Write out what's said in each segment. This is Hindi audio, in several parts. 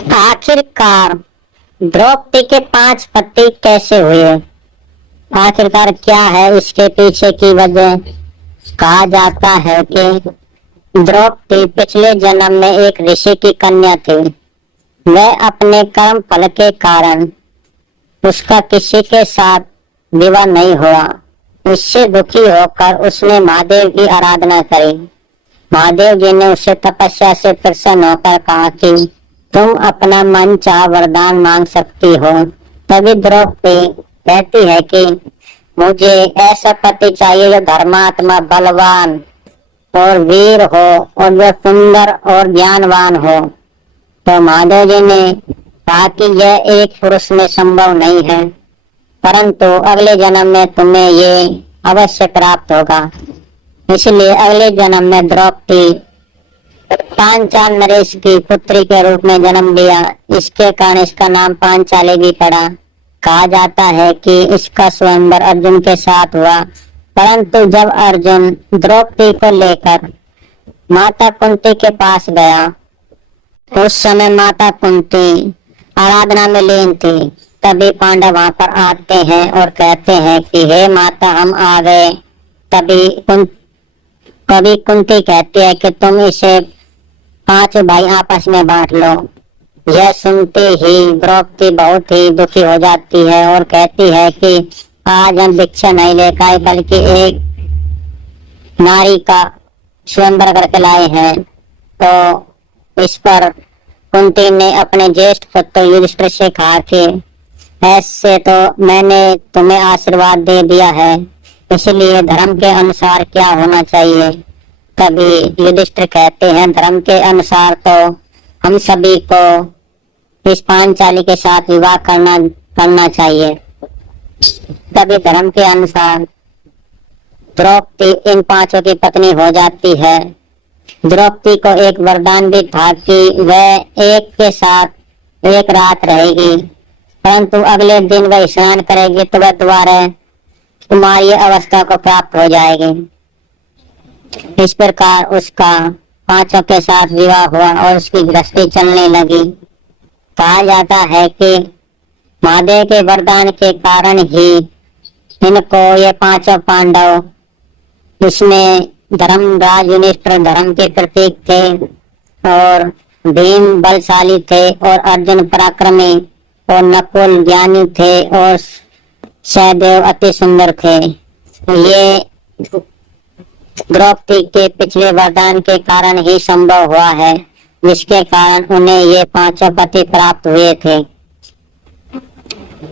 आखिरकार द्रौपदी के 5 पति कैसे हुए? आखिरकार क्या है इसके पीछे की वजह? कहा जाता है कि द्रौपदी पिछले जन्म में एक ऋषि की कन्या थी। वह अपने कर्म फल के कारण उसका किसी के साथ विवाह नहीं हुआ। इससे दुखी होकर उसने महादेव की आराधना करी। महादेव जी ने उसे तपस्या से प्रसन्न होकर कहा कि तुम अपना मन चाह वरदान मांग सकती हो। तभी द्रौपदी कहती है कि मुझे ऐसा पति चाहिए जो धर्मात्मा, बलवान और वीर हो और जो सुंदर और ज्ञानवान हो। तो महादेव जी ने कहा कि यह एक पुरुष में संभव नहीं है, परंतु अगले जन्म में तुम्हें ये अवश्य प्राप्त होगा। इसलिए अगले जन्म में द्रौपदी पांचाल नरेश की पुत्री के रूप में जन्म लिया। इसके कारण इसका नाम पांचाली भी पड़ा। कहा जाता है कि इसका स्वयंवर अर्जुन के साथ हुआ, परंतु जब अर्जुन द्रौपदी को लेकर माता कुंती के पास गया, उस समय माता कुंती आराधना में लीन थी। तभी पांडव वहां पर आते हैं और कहते हैं कि हे माता, हम आ गए। कभी कुंती कहती है कि तुम इसे 5 भाई आपस में बांट लो। यह सुनते ही द्रौपदी बहुत ही दुखी हो जाती है और कहती है कि आज हम भिक्षा नहीं लेकर आए, बल्कि एक नारी का स्वयंवर करके लाए हैं। तो इस पर कुंती ने अपने ज्येष्ठ पुत्र युधिष्ठिर से कहा कि ऐसे तो मैंने तुम्हें आशीर्वाद दे दिया है, इसलिए धर्म के अनुसार क्या होना चाहिए? तभी युधिष्ठिर कहते हैं, धर्म के अनुसार तो हम सभी को इस पांचाली के साथ विवाह करना चाहिए। तभी धर्म के अनुसार द्रौपदी इन 5 की पत्नी हो जाती है। द्रौपदी को एक वरदान भी था कि वह एक के साथ एक रात रहेगी, परंतु अगले दिन वह स्नान करेगी तो वह दोबारा कुमारी अवस्था को प्राप्त हो जाएगी। इस प्रकार उसका 5 के साथ विवाह हुआ और उसकी गृहस्थी चलने लगी। कहा जाता है कि महादेव के वरदान के कारण ही इनको ये 5 पांडव, इसमें धर्मराज युधिष्ठिर धर्म के प्रतीक थे और भीम बलशाली थे और अर्जुन पराक्रमी और नकुल ज्ञानी थे और सहदेव अति सुंदर थे। ये द्रौपदी के पिछले वरदान के कारण ही संभव हुआ है, जिसके कारण उन्हें ये 5 पति प्राप्त हुए थे।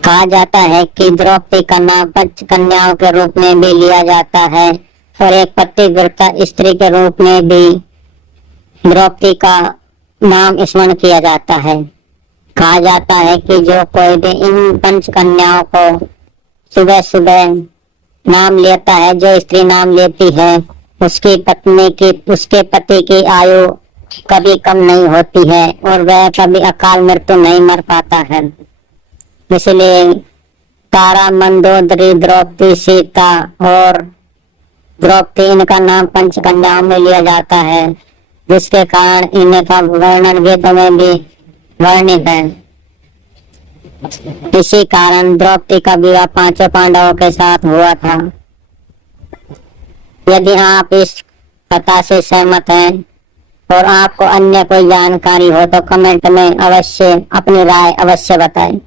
कहा जाता है कि द्रौपदी का नाम 5 कन्याओं के रूप में भी लिया जाता है और एक पतिव्रता स्त्री के रूप में भी द्रौपदी का नाम स्मरण किया जाता है। कहा जाता है कि जो कोई भी इन 5 कन्याओं को सुबह सुबह नाम लेता है, जो स्त्री नाम लेती है, उसकी पत्नी की, उसके पति की आयु कभी कम नहीं होती है और वह कभी अकाल मृत्यु नहीं मर पाता है। इसलिए तारा, मंदोदरी, द्रौपदी, सीता और द्रौपदी, इनका नाम 5 कन्याओं में लिया जाता है, जिसके कारण इनका वर्णन वेदों में भी वर्णित है। इसी कारण द्रौपदी का विवाह 5 पांडवों के साथ हुआ था। यदि आप इस कथा से सहमत हैं और आपको अन्य कोई जानकारी हो तो कमेंट में अवश्य अपनी राय अवश्य बताएं।